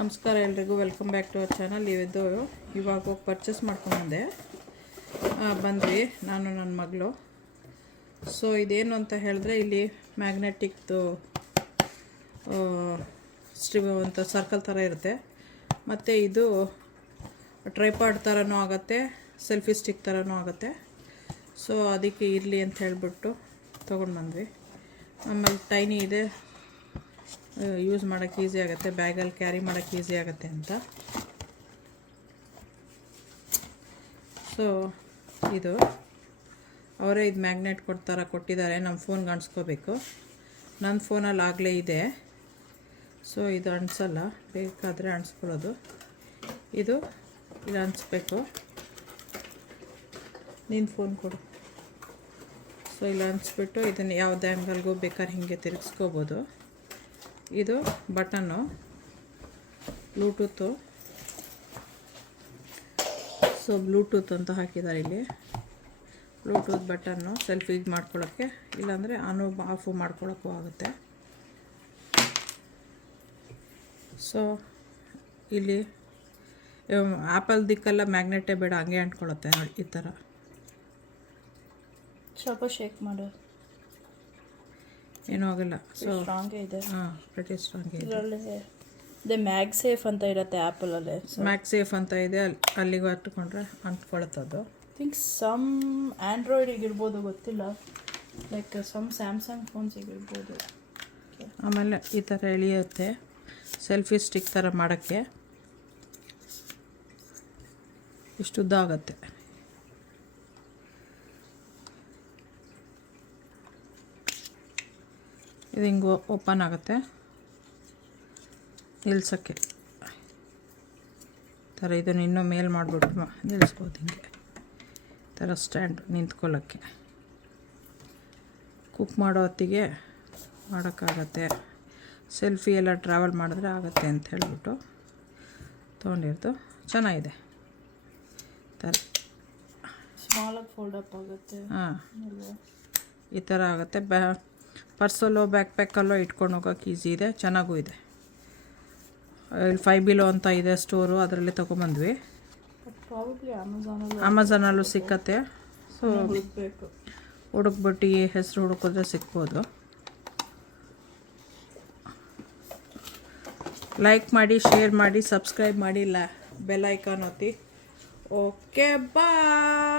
ನಮಸ್ಕಾರ ಎಲ್ರಿಗೂ, welcome back to our channel. ಇವಾಗ ಹೋಗಿ ಪರ್ಚೇಸ್ ಮಾಡ್ಕೊಂಬಂದೆ. ಬಂದ್ವಿ ನಾನು ನನ್ನ ಮಗಳು. ಸೊ ಇದೇನು ಅಂತ ಹೇಳಿದ್ರೆ, ಇಲ್ಲಿ ಮ್ಯಾಗ್ನೆಟಿಕ್ದು ಅಂತ ಸರ್ಕಲ್ ಥರ ಇರುತ್ತೆ. ಮತ್ತು ಇದು ಟ್ರೈಪಾಡ್ ಥರನೂ ಆಗುತ್ತೆ, ಸೆಲ್ಫಿ ಸ್ಟಿಕ್ ಥರನೂ ಆಗುತ್ತೆ. ಸೊ ಅದಕ್ಕೆ ಇರಲಿ ಅಂತ ಹೇಳಿಬಿಟ್ಟು ತೊಗೊಂಡು ಬಂದ್ವಿ. ಆಮೇಲೆ ಟೈನಿ ಇದೆ, ಯೂಸ್ ಮಾಡೋಕ್ಕೆ ಈಸಿ ಆಗುತ್ತೆ, ಬ್ಯಾಗಲ್ಲಿ ಕ್ಯಾರಿ ಮಾಡೋಕ್ಕೆ ಈಸಿ ಆಗುತ್ತೆ ಅಂತ. ಸೊ ಇದು ಅವರೇ ಇದು ಮ್ಯಾಗ್ನೆಟ್ ಕೊಟ್ಟಿದ್ದಾರೆ. ನಮ್ಮ ಫೋನ್ಗೆ ಅಂಟಿಸ್ಕೋಬೇಕು. ನನ್ನ ಫೋನಲ್ಲಿ ಆಗಲೇ ಇದೆ. ಸೊ ಇದು ಅಂಟಿಸಲ್ಲ, ಬೇಕಾದರೆ ಅಂಟಿಸ್ಕೊಳ್ಳೋದು. ಇದು ಇಲ್ಲಿ ಅಂಟಿಸ್ಬೇಕು. ನಿನ್ನ ಫೋನ್ ಕೊಡು. ಸೊ ಇಲ್ಲಿ ಅಂಟಿಸ್ಬಿಟ್ಟು ಇದನ್ನು ಯಾವುದೇ ಆ್ಯಂಗಲ್ಗೂ ಬೇಕಾದ್ರೆ ಹೀಗೆ ತಿರುಗಿಸ್ಕೋಬೋದು. ಇದು ಬಟನ್ನು, ಬ್ಲೂಟೂತು. ಸೊ ಬ್ಲೂಟೂತ್ ಅಂತ ಹಾಕಿದ್ದಾರೆ ಇಲ್ಲಿ. ಬ್ಲೂಟೂತ್ ಬಟನ್ನು ಸೆಲ್ಫಿ ಮಾಡ್ಕೊಳ್ಳೋಕ್ಕೆ, ಇಲ್ಲಾಂದರೆ ಆಫು ಮಾಡ್ಕೊಳ್ಳೋಕ್ಕೂ ಆಗುತ್ತೆ. ಸೊ ಇಲ್ಲಿ ಆ್ಯಪಲ್ ದಿಕ್ಕೆಲ್ಲ ಮ್ಯಾಗ್ನೆಟೇ ಬೇಡ, ಹಂಗೆ ಅಂಟ್ಕೊಳ್ಳುತ್ತೆ ನೋಡಿ ಈ ಥರ. ಸ್ವಲ್ಪ ಶೇಕ್ ಮಾಡು, ಏನೂ ಆಗಲ್ಲ. ಸೊ ಸ್ಟ್ರಾಂಗ್ ಇದೆ. ಪ್ರೆಟಿ ಸ್ಟ್ರಾಂಗ್ ಇದೆ. ಇದರಲ್ಲಿ ಮ್ಯಾಗ್ ಸೇಫ್ ಅಂತ ಇರುತ್ತೆ ಆ್ಯಪಲಲ್ಲಿ. ಮ್ಯಾಗ್ ಸೇಫ್ ಅಂತ ಇದೆ, ಅಲ್ಲಿಗೆ ಹಟ್ಕೊಂಡ್ರೆ ಅಂಟ್ಕೊಳುತ್ತದು. ಥಿಂಕ್ ಸಮ್ ಆ್ಯಂಡ್ರಾಯ್ಡಿಗೆ ಇರ್ಬೋದು, ಗೊತ್ತಿಲ್ಲ. ಲೈಕ್ ಸಮ್ ಸ್ಯಾಮ್ಸಂಗ್ ಫೋನ್ಸಿಗೆ ಇರ್ಬೋದು. ಆಮೇಲೆ ಈ ಥರ ಎಳೆಯುತ್ತೆ, ಸೆಲ್ಫಿ ಸ್ಟಿಕ್ ಥರ ಮಾಡೋಕ್ಕೆ. ಇಷ್ಟು ಉದ್ದ ಆಗುತ್ತೆ. ಇದು ಹಿಂಗೆ ಓಪನ್ ಆಗುತ್ತೆ ನಿಲ್ಸೋಕ್ಕೆ ಥರ. ಇದನ್ನು ಇನ್ನೂ ಮೇಲ್ ಮಾಡಿಬಿಟ್ಟು ನಿಲ್ಲಿಸ್ಬೋದು. ಹಿಂಗೆ ಥರ ಸ್ಟ್ಯಾಂಡ್ ನಿಂತ್ಕೊಳ್ಳೋಕ್ಕೆ. ಕುಕ್ ಮಾಡೋ ಹೊತ್ತಿಗೆ ಮಾಡೋಕ್ಕಾಗತ್ತೆ, ಸೆಲ್ಫಿ ಎಲ್ಲ ಟ್ರಾವೆಲ್ ಮಾಡಿದ್ರೆ ಆಗುತ್ತೆ ಅಂತ ಹೇಳ್ಬಿಟ್ಟು ತೊಗೊಂಡಿರೋದು. ಚೆನ್ನಾಗಿದೆ ಥರ. ಸ್ಮಾಲಾಗಿ ಫೋಲ್ಡಪ್ ಆಗುತ್ತೆ. ಈ ಥರ ಆಗುತ್ತೆ. ಪರ್ಸಲ್ಲೋ ಬ್ಯಾಕ್ ಪ್ಯಾಕಲ್ಲೋ ಇಟ್ಕೊಂಡು ಹೋಗೋಕೆ ಈಸಿ ಇದೆ, ಚೆನ್ನಾಗೂ ಇದೆ. ಇಲ್ಲಿ 5 Below ಅಂತ ಇದೆ ಸ್ಟೋರು, ಅದರಲ್ಲಿ ತೊಗೊಂಬಂದ್ವಿ. ಅಮೆಝಾನಲ್ಲೂ ಸಿಕ್ಕತ್ತೆ. ಸೊ ಹುಡುಕ್ಬಿಟ್ಟು ಹೆಸರು ಹುಡುಕಿದ್ರೆ ಸಿಗ್ಬೋದು. ಲೈಕ್ ಮಾಡಿ, ಶೇರ್ ಮಾಡಿ, ಸಬ್ಸ್ಕ್ರೈಬ್ ಮಾಡಿ, ಬೆಲ್ ಐಕಾನ್ ಒತ್ತಿ. ಓಕೆ, ಬಾಯ್.